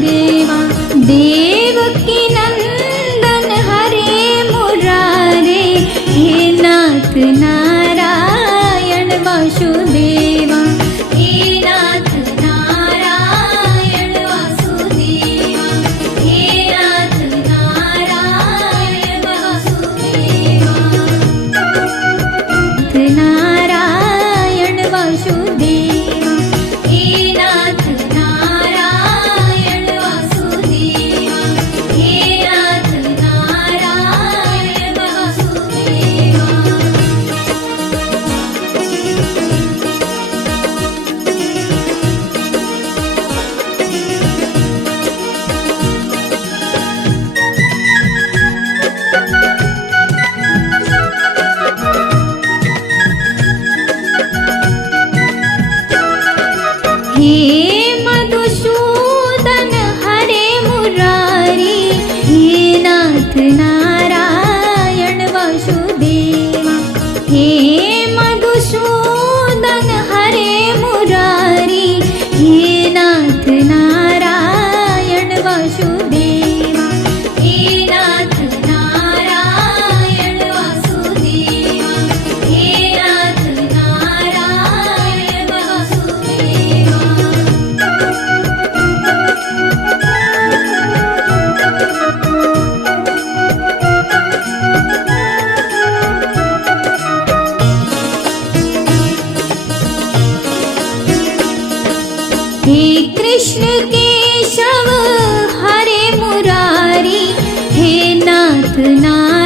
वासुदेवा। देवकी नंदन हरे मुरारे, हे नाथ नारायण वासुदेवा। हे नाथ नारायण वासुदेवा, हे नाथ नारायण वासुदेवा। नारायण वासुदेवा, हे नाथ नारायण वासुदेवा, हे नाथ नारायण वासुदेवा। हे मधुसूदन हरे मुरारी, हे नाथ नारायण वासुदेवा। हे मधुसूदन हरे मुरारी, हे नाथ नारायण वासुदेवा। हे नाथ नारायण वासुदेवा, हे नाथ नारायण वासुदेवा। हे कृष्ण केशव हरे मुरारी, हे नाथ नारायण